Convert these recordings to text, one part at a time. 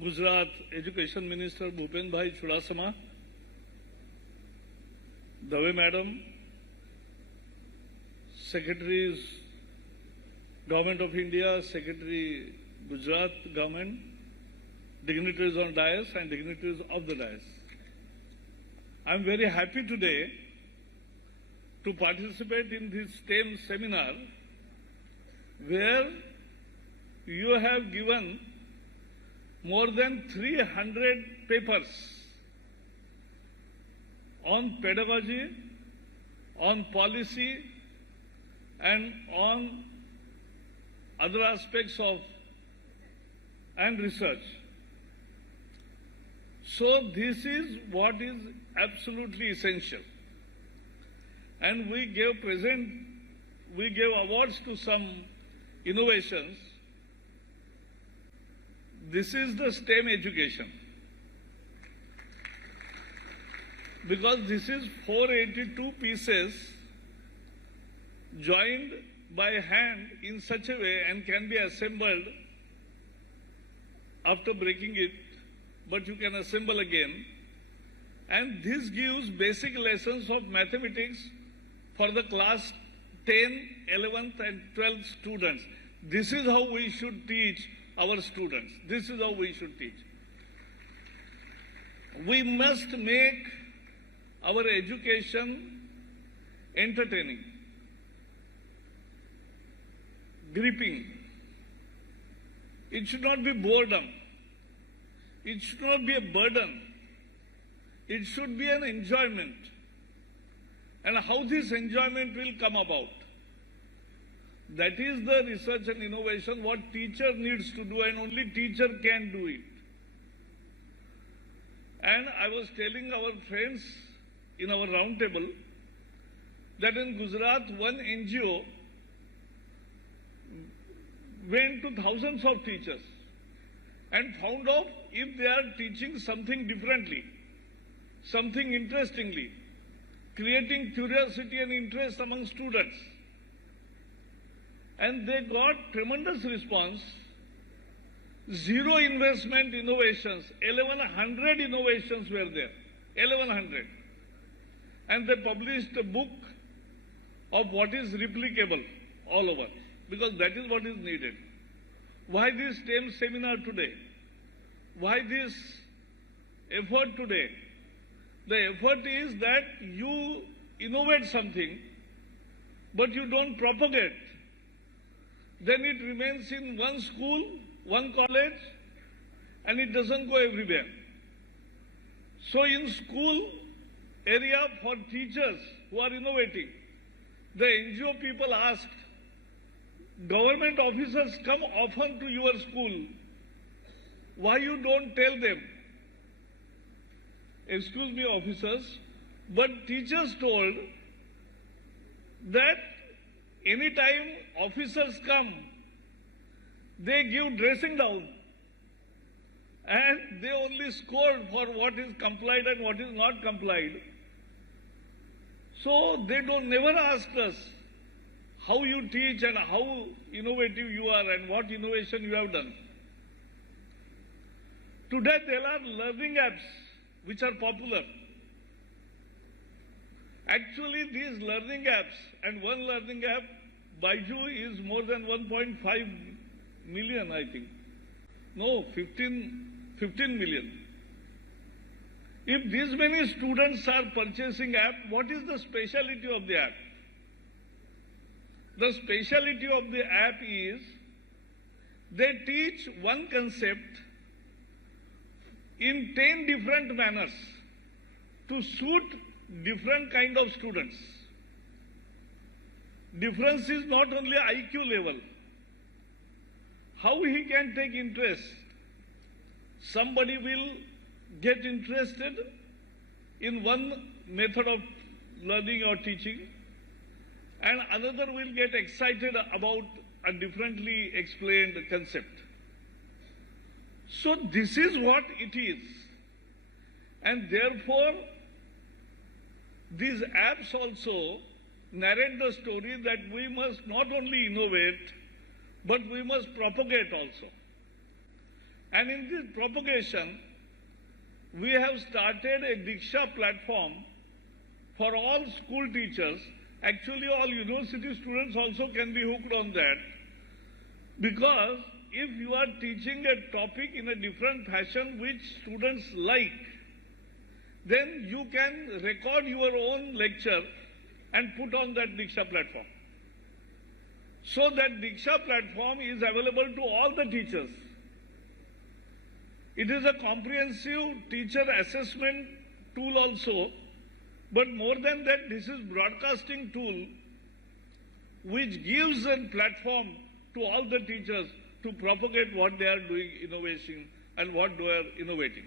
Gujarat Education Minister Bhupen Bhai Chudasama, Dave Madam, Secretaries, Government of India, Secretary Gujarat Government, dignitaries on dais and dignitaries of the dais. I am very happy today to participate in this STEM seminar where you have given more than 300 papers on pedagogy, on policy and on other aspects of and research. So this is what is absolutely essential. And we gave awards to some innovations. This is the STEM education. Because this is 482 pieces joined by hand in such a way and can be assembled after breaking it, but you can assemble again. And this gives basic lessons of mathematics for the class 10, 11th and 12th students. This is how we should teach our students. This is how we should teach. We must make our education entertaining, gripping. It should not be boredom. It should not be a burden. It should be an enjoyment. And how this enjoyment will come about? That is the research and innovation, what teacher needs to do, and only teacher can do it. And I was telling our friends in our round table that in Gujarat, one NGO went to thousands of teachers and found out if they are teaching something differently, something interestingly, creating curiosity and interest among students. And they got tremendous response. Zero investment innovations, 1100 innovations were there, 1100. And they published a book of what is replicable all over, because that is what is needed. Why this STEM seminar today? Why this effort today? The effort is that you innovate something, but you don't propagate. Then it remains in one school, one college, and it doesn't go everywhere. So in school area for teachers who are innovating, the NGO people asked, government officers come often to your school. Why you don't tell them? Excuse me, officers, but teachers told that anytime officers come, they give dressing down and they only score for what is complied and what is not complied. So they never ask us how you teach and how innovative you are and what innovation you have done. Today there are learning apps which are popular. Actually these learning apps, and one learning app, Baiju, is more than 1.5 million, I think. No, 15 million. If these many students are purchasing app, what is the speciality of the app? The speciality of the app is they teach one concept in 10 different manners to suit different kind of students. Difference is not only IQ level. How he can take interest. Somebody will get interested in one method of learning or teaching, and another will get excited about a differently explained concept. So this is what it is. And therefore, these apps also narrate the story that we must not only innovate, but we must propagate also. And in this propagation, we have started a Diksha platform for all school teachers. Actually, all university students also can be hooked on that, because if you are teaching a topic in a different fashion which students like, then you can record your own lecture and put on that Diksha platform. So that Diksha platform is available to all the teachers. It is a comprehensive teacher assessment tool also, but more than that, this is broadcasting tool which gives a platform to all the teachers to propagate what they are doing, innovation, and what they are innovating.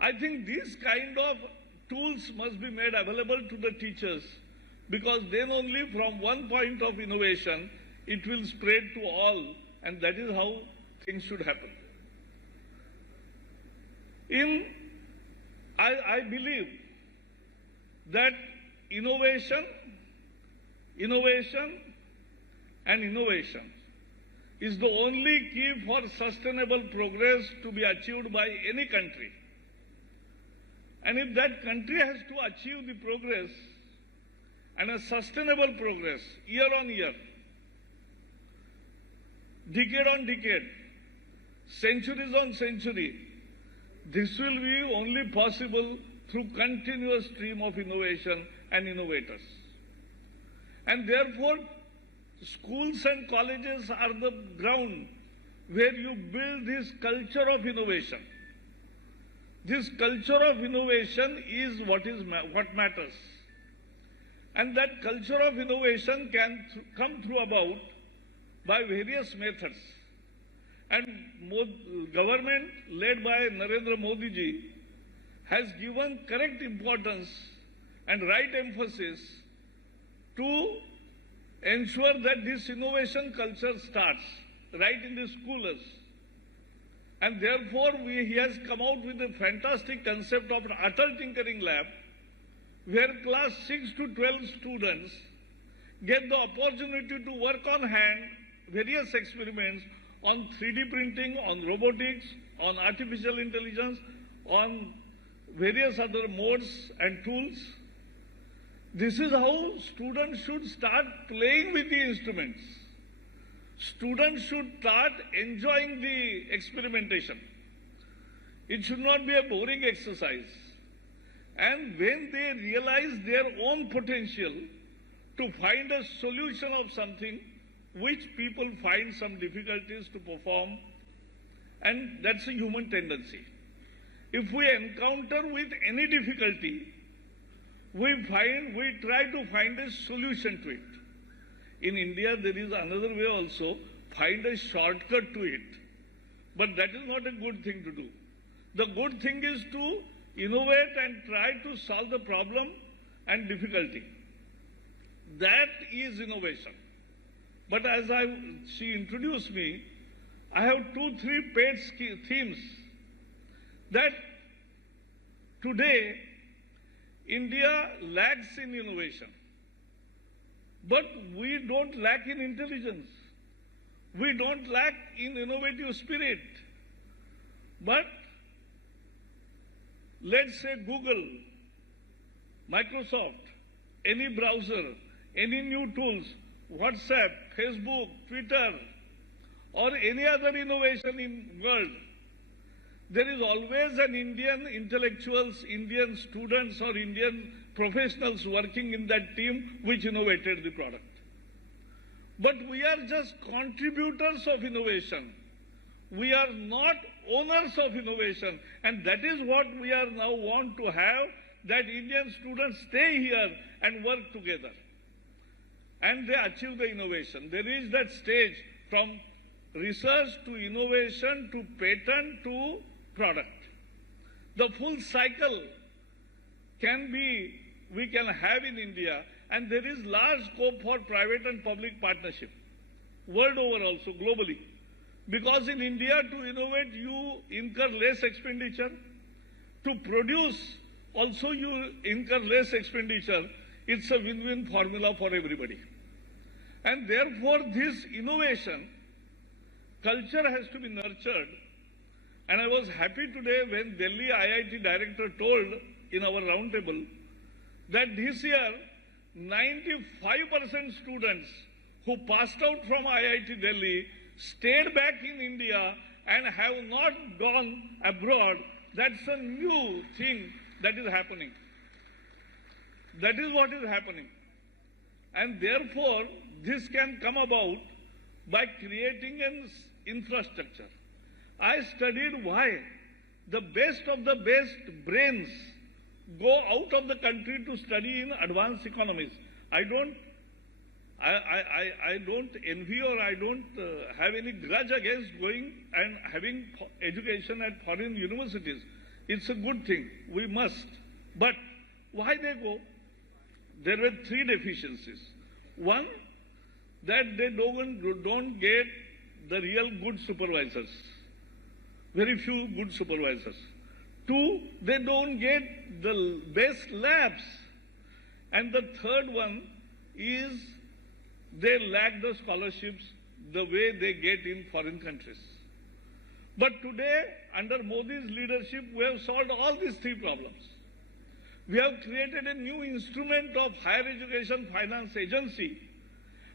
I think these kind of tools must be made available to the teachers, because then only from one point of innovation it will spread to all, and that is how things should happen. I believe that innovation is the only key for sustainable progress to be achieved by any country. And if that country has to achieve the progress, and a sustainable progress, year on year, decade on decade, centuries on century, this will be only possible through continuous stream of innovation and innovators. And therefore, schools and colleges are the ground where you build this culture of innovation. This culture of innovation is what matters. And that culture of innovation can come through about by various methods. And government led by Narendra Modi ji has given correct importance and right emphasis to ensure that this innovation culture starts right in the schools. And therefore, he has come out with a fantastic concept of an Atal Tinkering Lab, where class 6 to 12 students get the opportunity to work on hand various experiments on 3D printing, on robotics, on artificial intelligence, on various other modes and tools. This is how students should start playing with the instruments. Students should start enjoying the experimentation. It should not be a boring exercise. And when they realize their own potential to find a solution of something which people find some difficulties to perform, and that's a human tendency. If we encounter with any difficulty, we try to find a solution to it. In India, there is another way also, find a shortcut to it. But that is not a good thing to do. The good thing is to innovate and try to solve the problem and difficulty. That is innovation. But as she introduced me, I have 2-3 pet themes that today India lacks in innovation. But we don't lack in intelligence. We don't lack in innovative spirit. But let's say Google, Microsoft, any browser, any new tools, WhatsApp, Facebook, Twitter, or any other innovation in world, there is always an Indian intellectuals, Indian students or Indian professionals working in that team which innovated the product. But we are just contributors of innovation. We are not owners of innovation, and that is what we are now want to have, that Indian students stay here and work together. And they achieve the innovation. There is that stage from research to innovation to patent to product. The full cycle we can have in India, and there is large scope for private and public partnership, world over also, globally. Because in India, to innovate, you incur less expenditure. To produce, also you incur less expenditure. It's a win-win formula for everybody. And therefore, this innovation culture has to be nurtured. And I was happy today when Delhi IIT director told in our roundtable that this year 95% students who passed out from IIT Delhi stayed back in India and have not gone abroad. That's a new thing that is happening. That is what is happening. And therefore, this can come about by creating an infrastructure. I studied why the best of the best brains go out of the country to study in advanced economies. I don't envy or I don't have any grudge against going and having education at foreign universities. It's a good thing. We must. But why they go? There were three deficiencies. One, that they don't get the real good supervisors. Very few good supervisors. Two, they don't get the best labs. And the third one is they lack the scholarships the way they get in foreign countries. But today, under Modi's leadership, we have solved all these three problems. We have created a new instrument of higher education finance agency.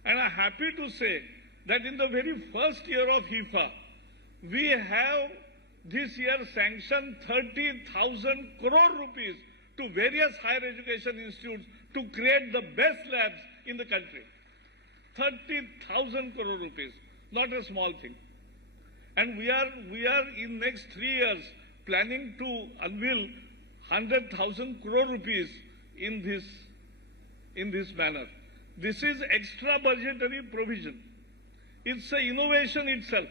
And I'm happy to say that in the very first year of HIFA, we have this year sanctioned 30,000 crore rupees to various higher education institutes to create the best labs in the country. 30,000 crore rupees, not a small thing. And we are in next 3 years planning to unveil 100,000 crore rupees in this manner. This is extra budgetary provision. It's an innovation itself,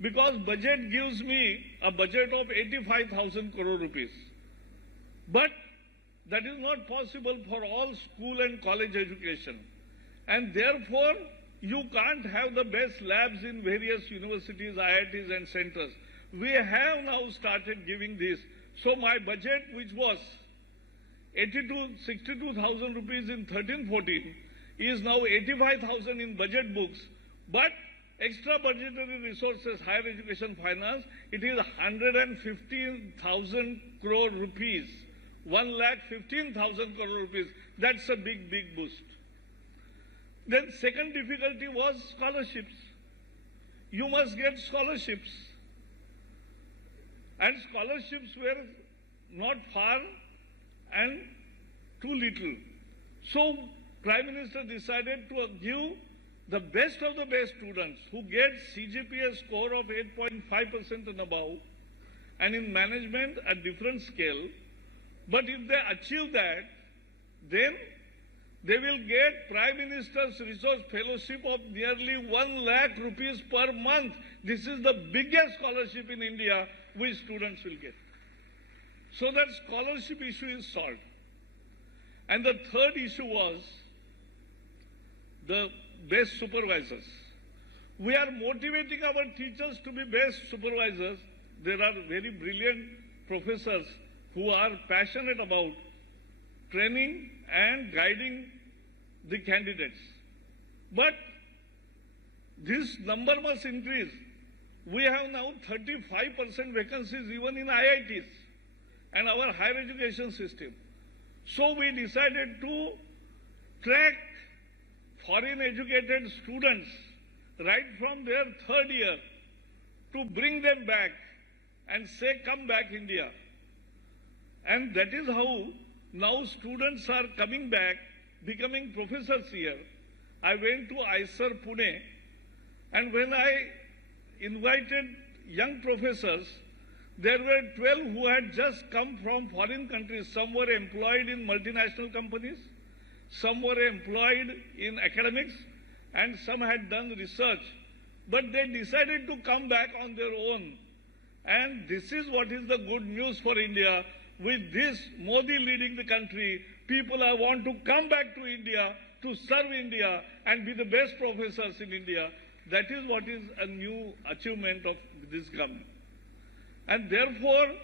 because budget gives me a budget of 85,000 crore rupees. But that is not possible for all school and college education. And therefore, you can't have the best labs in various universities, IITs and centers. We have now started giving this. So my budget, which was 62,000 rupees in 13-14, is now 85,000 in budget books. But extra budgetary resources, higher education finance, it is 115,000 crore rupees. 1,15,000 crore rupees. That's a big, big boost. Then second difficulty was scholarships. You must get scholarships. And scholarships were not far and too little. So Prime Minister decided to give the best of the best students who get CGPA score of 8.5% and above, and in management a different scale. But if they achieve that, then they will get Prime Minister's Resource Fellowship of nearly 1 lakh rupees per month. This is the biggest scholarship in India which students will get. So that scholarship issue is solved. And the third issue was the best supervisors. We are motivating our teachers to be best supervisors. There are very brilliant professors who are passionate about training and guiding the candidates. But this number must increase. We have now 35% vacancies even in IITs and our higher education system. So we decided to track foreign educated students right from their third year to bring them back and say, come back India. And that is how now students are coming back, becoming professors here. I went to ISER Pune, and when I invited young professors, there were 12 who had just come from foreign countries. Some were employed in multinational companies, some were employed in academics, and some had done research. But they decided to come back on their own. And this is what is the good news for India. With this Modi leading the country, people want to come back to India to serve India and be the best professors in India. That is what is a new achievement of this government. And therefore,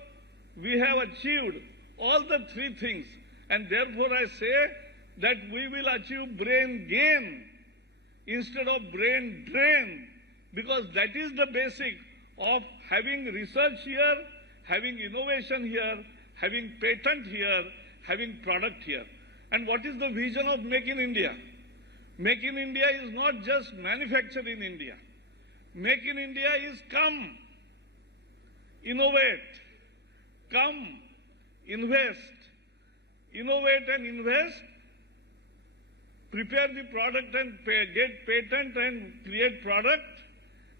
we have achieved all the three things. And therefore, I say that we will achieve brain gain instead of brain drain. because that is the basic of having research here, having innovation here, having patent here, having product here. And what is the vision of Make in India? Make in India is not just manufacture in India. Make in India is come, innovate, come, invest, innovate and invest, prepare the product and get patent and create product,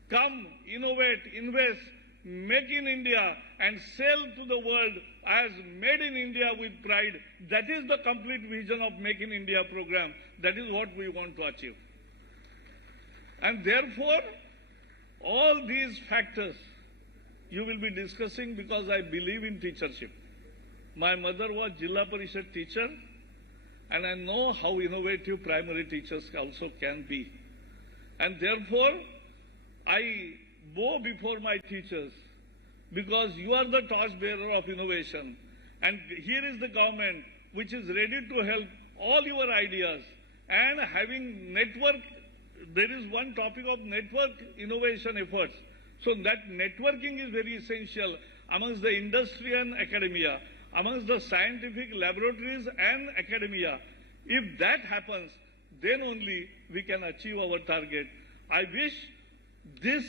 come, innovate, invest, make in India and sell to the world as made in India with pride. That is the complete vision of Make in India program. That is what we want to achieve. And therefore, all these factors you will be discussing because I believe in teachership. My mother was Jilla Parishad teacher, and I know how innovative primary teachers also can be. And therefore, I bow before my teachers because you are the torchbearer of innovation. And here is the government which is ready to help all your ideas. And having network, there is one topic of network innovation efforts. So that networking is very essential amongst the industry and academia, amongst the scientific laboratories and academia. If that happens, then only we can achieve our target. I wish this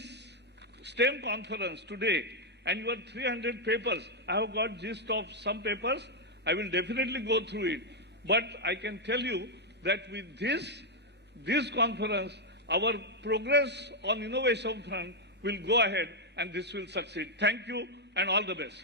STEM conference today and your 300 papers, I have got gist of some papers, I will definitely go through it. But I can tell you that with this conference, our progress on innovation front will go ahead and this will succeed. Thank you and all the best.